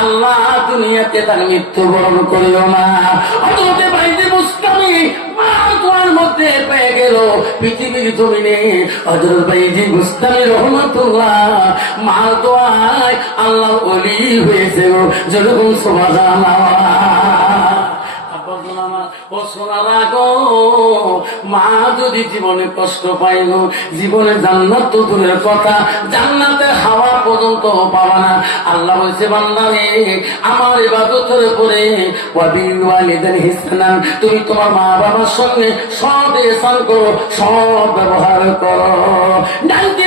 আল্লাহ দুনিয়াতে তার মৃত্যুবরণ করিও না। হজরতে বাইরে মুস্তামি মধ্যে পেয়ে গেল পৃথিবীর জমিনে। হজরত বাইজি মুস্তামি রহমতুল্লাহ মা দোয়ায় আল্লাহ অলি হয়েছে যেরকম গো আগো মা যদি জীবনে কষ্ট পাইল, জীবনে জান্নাত তো দূরের কথা, জান্নাতে হাওয়া পর্যন্ত পাবা না। আল্লাহ আমার তুমি তোমার মা বাবার সঙ্গে সৎ এসান করো সৎ ব্যবহার করো। নাইনটি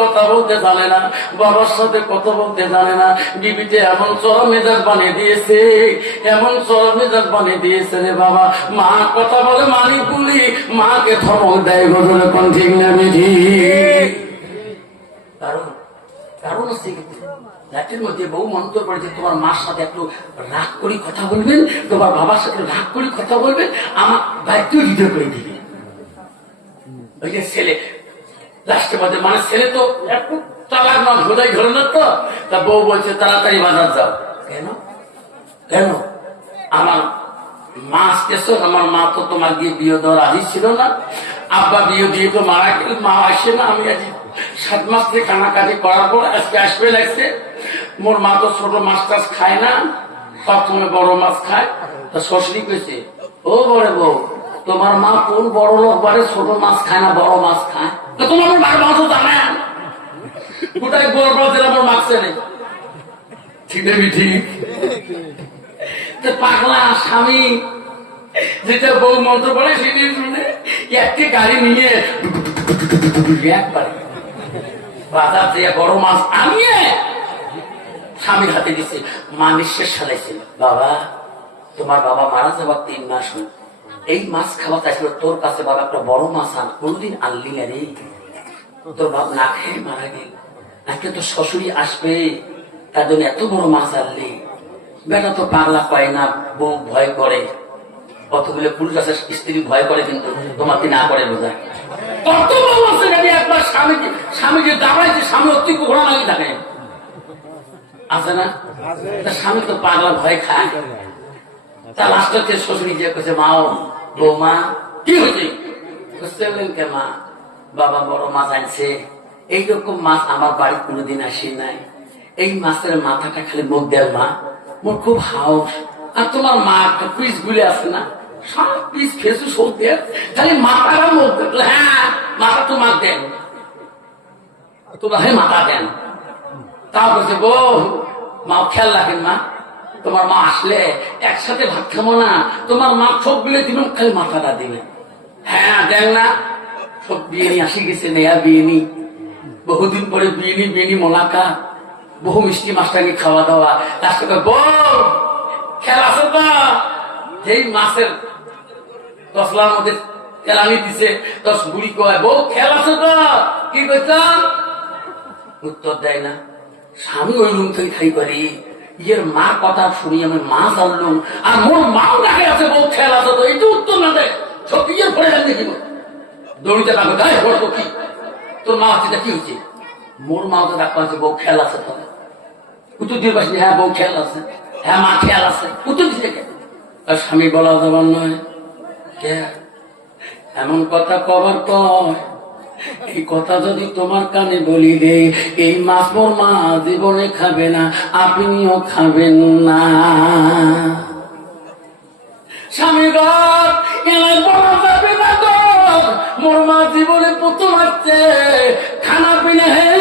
কথা বলতে জানে না, বাবার সাথে কথা বলতে জানে না। বিবিতে এমন চরম মেজাজ বানিয়ে দিয়েছে, এমন চরম মেজাজ বানিয়ে দিয়েছে রে বাবা। মা কথা বলে মানি পুলি মাকে ধমক দেয় গজলে কোন ঠিক না মিঠি পড়েছে, তোমার মার সাথে একটু রাগ করে কথা তোমার বাবার সাথে রাগ করে কথা করে দিবে। ছেলে মধ্যে মানে ছেলে তো একটু চালাক না তো? তা বউ বলছে, তাড়াতাড়ি বাজার যাও। কেন? কেন? আমার মা আসতেছ, আমার মা তো তোমার গিয়ে বিয়ে দেওয়ার রাজি ছিল না। আব্বা বিয়ে দিয়ে তো মারা গেল, মা আসে না। আমি আজ সাত মাস থেকে কানাকাটি করার পর আজকে আসবে লাগছে। মোর মা তো ছোট, মাছ টাছ খায় না। সবসময় বড় মাছ খায়। তা শ্বশুরি কইছে, ও বড় বউ, তোমার মা কোন বড় লোক বারে ছোট মাছ খায় না, বড় মাছ খায়? মার মাংস আমার নেই। ঠিক নেবি ঠিক। পাগলা স্বামী যেটা বউ মন্ত্র পড়ে সেটি শুনে একটি গাড়ি নিয়ে একবারে বাজার থেকে বড় মাছ আনিয়ে স্বামীর হাতে দিছে। মা নিঃশ্বাস সালাইছিল বাবা তোমার বাবা মারা যাবার তিন মাস হল। এই মাছ খাওয়া চাইছিল তোর কাছে বাবা একটা বড় মাছ আন কোনদিন আনলি না রে। তোর বাপ না খেয়ে মারা গেল। আজকে তো শ্বশুরি আসবে তার জন্য এত বড় মাছ আনলি। বেটা তো পাগলা পায় না বউ ভয় করে। কতগুলো পুরুষ আছে স্ত্রী ভয় করে কিন্তু তোমাকে না করে বোঝায় কত বড় আছে জানি একবার স্বামীকে স্বামীকে দাঁড়াইছে স্বামী অতি ঘোড়া থাকে। আছে না? স্বামী তো পাগলা ভয় খায়। তা লাস্ট হচ্ছে শ্বশুরি যে কেছে মাও বৌমা, কি হয়েছে? বুঝতে পারলেন কে মা? বাবা বড় মাছ আনছে। এইরকম মাছ আমার বাড়ি কোনোদিন আসে নাই। এই মাছের মাথাটা খালি মুখ দেয় মা। মোর খুব হাউস। আর তোমার মা একটা পিস গুলে আছে না? সব পিস ফেসু সব খালি মাথাটা মুখ দেখল হ্যাঁ মাথা তোমার দেন। তোমার হ্যাঁ মাথা দেন। তাও বলছে, বউ মা খেয়াল রাখেন মা। তোমার মা আসলে একসাথে ভাত খাব না। তোমার মা সবগুলো দিবেন খালি মাথাটা দিবে। হ্যাঁ দেন না সব বিয়ে নিয়ে আসি গেছে নেয়া বিয়ে নি বহুদিন পরে বিয়ে নি বিয়ে নি মোলাকা বহু মিষ্টি মাছটাকে খাওয়া দাওয়া। লাস্টে বউ খেলা আছে তো? যেই মাছের তসলার মধ্যে তেলানি দিছে, দশ বুড়ি কয়, বউ খেল আছে তো? কি কইছ? উত্তর দেয় না। স্বামী ওই রুম থেকে খাই পারি ইয়ের মা কথা শুনি, আমি মা জানলুম। আর মোর মাও ডাকে আছে, বউ খেল আছে, তো এই তো উত্তর না দেয় সব ইয়ে পড়ে যান দেখিব দড়িতে ডাকে গায়ে পড় কি? তোর মা আছে কি হচ্ছে মোর মাও তো ডাকা আছে বউ খেল আছে তো উত্তর দিয়ে পারছি হ্যাঁ বউ খেয়াল আছে। হ্যাঁ মা খেয়াল আছে। উত্তর কে? আর স্বামী বলা যাবার নয়। কে? এমন কথা কবার কয়। এই কথা যদি তোমার কানে বলি রে এই মাপর মা জীবনে খাবে না, আপনিও খাবেন না। স্বামী গাছ মোর মা জীবনে প্রথম আসছে খানা পিনা যাবে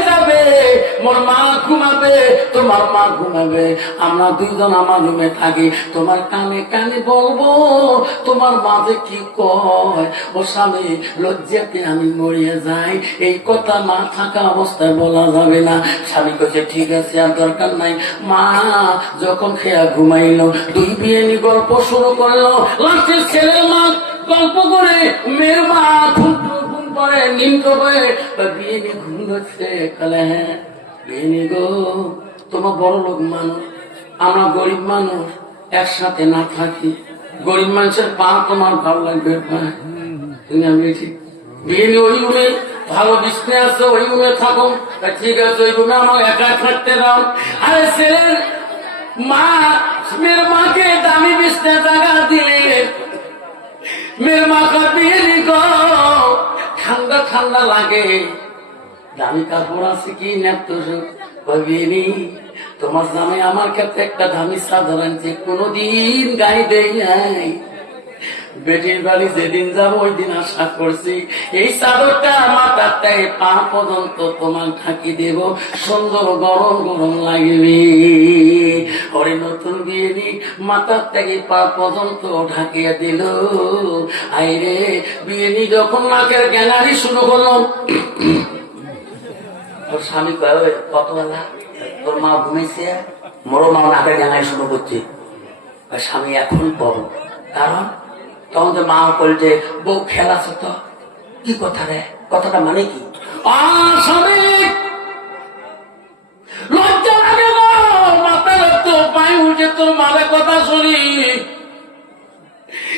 মোর মা ঘুমাবে, তোমার মা ঘুমাবে। আমরা দুইজন আমার রুমে থাকি, তোমার কানে কানে বলব, তোমার মা যে কি কয়? ও স্বামী, লজ্জাতে আমি মরিয়ে যাই। এই কথা না থাকা অবস্থায় বলা যাবে না। স্বামী কছে ঠিক আছে, আর দরকার নাই। মা যখন খেয়া ঘুমাইলো, দুই বিয়ে নি গল্প শুরু করল। ছেলের মা গল্প করে, মেয়ের মা ঘুম ঘুম করে নিম্ন হয়ে বিয়ে ঘুম কালে হ্যাঁ বিয়ে গো, তোমার বড় লোক মানুষ, আমরা গরিব মানুষ, একসাথে না থাকি। গরিব মানুষের পা তোমার ভালো লাগবে তুমি আমি ঠিক বিয়ে ওই রুমে, ভালো বিছনে আছে, ওই রুমে থাকো। ঠিক আছে, ওই রুমে আমার একা থাকতে দাও। আরে ছেলের মা, মেয়ের মাকে দামি বিছনে টাকা দিলে। মেয়ের মা কাঁপিয়ে নিকো ঠান্ডা ঠান্ডা লাগে। দামি কাপড় আছে কি ভাবিনি তোমার জামাই আমার ক্ষেত্রে একটা দামি চাদর আনছে কোনোদিন গাড়ি দেই নাই। বেটির বাড়ি যেদিন যাব ওই দিন আশা করছি এই চাদরটা আমার তাত্তায় পা পর্যন্ত তোমার ঢাকি দেব। সুন্দর গরম গরম লাগবে। ওরে নতুন বিয়ে নি মাথার থেকে পা পর্যন্ত ঢাকিয়া দিল। আইরে, বিয়ে নি যখন নাকের জ্ঞানারি শুরু করলাম। ওর স্বামী কয়, "ওই কতবেলা তোর মা ঘুমিয়েছে? মোরো মা নাকের জ্ঞানারি শুরু করছে। স্বামী এখন পড়ো। কারণ তখন তো মা বলছে বউ খেলাছে তো? কি কথা রে? কথাটা মানে কি? তোর শুনি।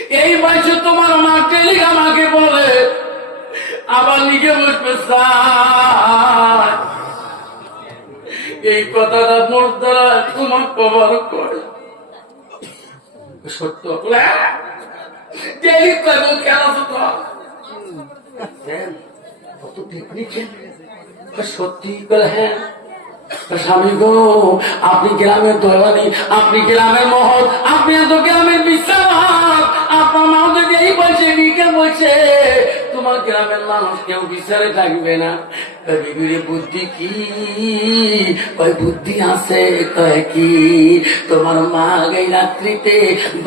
এই বয়সে তোমার মা টেলিক আমাকে বলে, আবার নিজে বসবে, স্যার। কথাটা তোমার সত্য সত্যি করে হ্যাঁ স্বামী গো, আপনি গ্রামের দয়ানি আপনি গ্রামের মহল আপনি এত গ্রামের বিশ্বাস আপনার মা বলছে বলছে, তোমার গ্রামের মানুষ কেউ বিচারে থাকবে না। বিবিরে বুদ্ধি কি? কয় বুদ্ধি আছে কয় কি? তোমার মা এই রাত্রিতে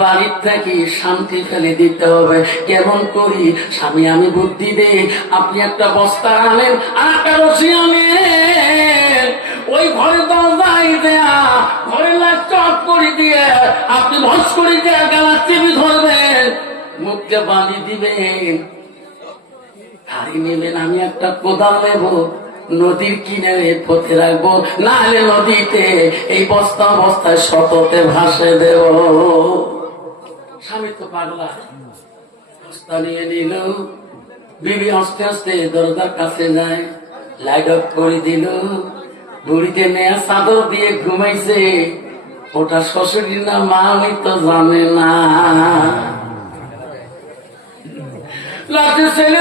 বাড়ির থেকে শান্তি ফেলে দিতে হবে। কেমন করি? স্বামী, আমি বুদ্ধি দে আপনি একটা বস্তা আনেন আর রসি আনেন। ওই ঘরে দরজাই দেয়া, ঘরে লাইট চট করে দিয়ে, আপনি ভস করে দিয়ে গেলা টিভি ধরবেন মুখটা বাঁধি দিবেন। হাড়ি নেবেন, আমি একটা কোদাল নেব, নদীর কিনারে পথে রাখব না হলে নদীতে এই বস্তা বস্তায় শততে ভাসে দেব। স্বামী তো পাগলা। বস্তা নিয়ে নিল, বিবি আস্তে আস্তে দরজার কাছে যায়, লাইট অফ করে দিল। বুড়িতে নেয়া চাদর দিয়ে ঘুমাইছে, ওটা শ্বশুরি না মা আমি তো জানে না। ছেলে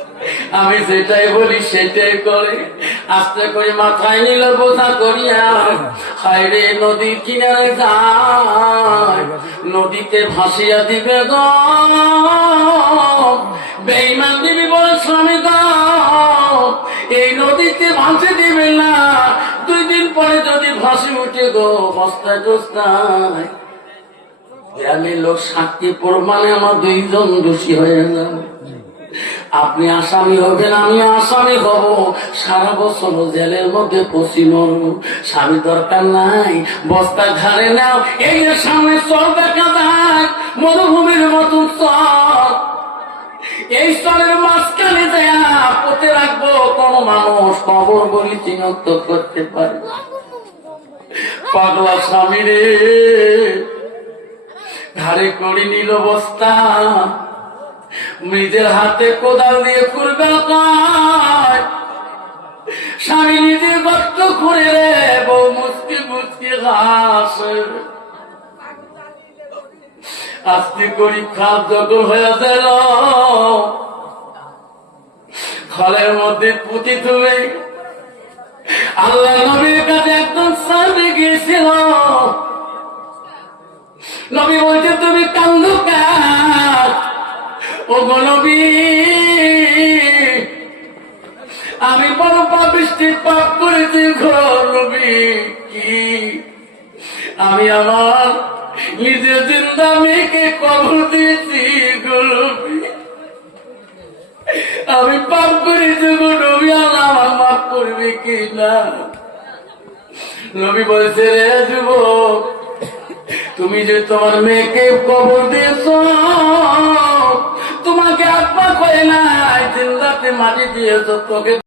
আমি যেটাই বলি সেটাই করে। আস্তে করে মাথায় নিল বোঝা করিয়া নদীর কিনারে যায়, নদীতে ভাসিয়া দিবে বেইমান দিবি বলে, স্বামী এই নদীতে ভাসে দিবে না। দুই দিন পরে যদি ভাসি উঠে গো, বস্তায় লোক সাক্ষী, প্রমাণে আমার দুইজন দোষী হয়ে যাবে। আপনি আসামি হবেন, আমি আসামি হব। সারা বছর জেলের মধ্যে পশি মরব স্বামী দরকার নাই, বস্তা ঘাড়ে নাও। এই সামনে চর দেখা যায়, মরুভূমির মতন চর। এই স্তরের মাঝখানে দেয়া পথে রাখব, কোন মানুষ কবর বলি চিহ্নত করতে পারে পাগলা স্বামী রে, ধারে করে নিল বস্তা। নিজের হাতে কোদাল দিয়ে কাজ স্বামী নিজের গর্ত রে, বউ মুসকি মুসকি ঘাস আস্তে করি খাপ যখন হয়ে গেল। খলের মধ্যে পুঁতি তুলে আল্লাহ নবীর কাছে একদম সামনে গিয়েছিল। নবী বলছে, তুমি গো আমি বড় পাপিষ্টি পাপ করেছি ঘর নবী কি? আমি আমার নিজের জিন্দা মেয়েকে কবর দিয়েছি গো নবী আমি পাপ করেছি গো নবী আর আমার মাফ করবে কি না নবী বলছে, রে যুবক, তুমি যে তোমার মেয়েকে কবর দিয়েছ তোমাকে আত্মা কয় না রাতে মাটি দিয়েছ তোকে